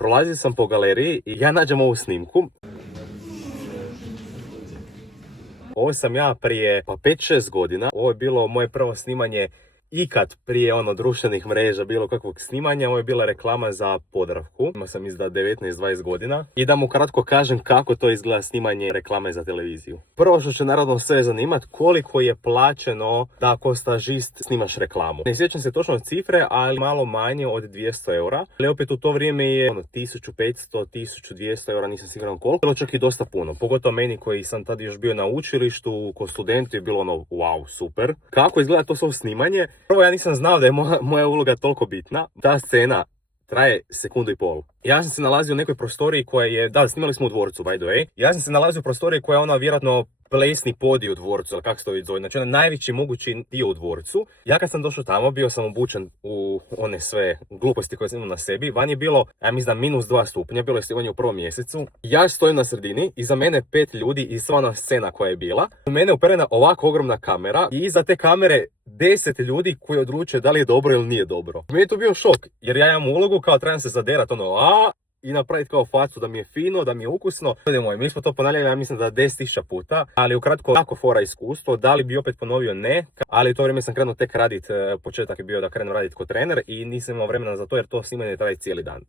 prolazio sam po galeriji i ja nađem ovu snimku. Ovo sam ja prije 5-6 godina. Ovo je bilo moje prvo snimanje ikad prije društvenih mreža, bilo kakvog snimanja. Ovo je bila reklama za Podravku. Imao sam izda 19-20 godina. I da mu kratko kažem kako to izgleda snimanje reklame za televiziju. Prvo što će naravno sve zanimat, koliko je plaćeno da ako stažist snimaš reklamu. Ne sjećam se točno cifre, ali malo manje od 200 eura. Ali opet u to vrijeme je 1500-1200 eura, nisam siguran koliko. Bilo čak i dosta puno. Pogotovo meni koji sam tad još bio na učilištu, ko student je bilo wow, super. Kako izgleda to svo snimanje? Prvo, ja nisam znao da je moja uloga toliko bitna. Ta scena traje 1,5 sekunde. Ja sam se nalazio u nekoj prostoriji koja je, da, snimali smo u dvorcu, by the way. Ja sam se nalazio u prostoriji koja je vjerojatno plesni podij u dvorcu, ili kako se to već zove, znači najveći mogući dio u dvorcu. Ja kad sam došao tamo, bio sam obučen u one sve gluposti koje sam imao na sebi. Van je bilo, ja mislim da -2 stupnja, bilo je snimanje u prvom mjesecu. Ja stojim na sredini, iza mene 5 ljudi i sva ona scena koja je bila. U mene uperena ovako ogromna kamera i iza te kamere 10 ljudi koji odlučuju da li je dobro ili nije dobro. Meni je to bio šok, jer ja imam ulogu kao trebam se zaderat i napraviti kao facu da mi je fino, da mi je ukusno. Mi smo to ponavljali, ja mislim da 10.000 puta, ali ukratko jako fora iskustvo. Da li bi opet ponovio? Ne, ali u to vrijeme sam krenuo tek radit, početak je bio da krenem raditi kao trener i nisam imao vremena za to jer to snimanje traje cijeli dan.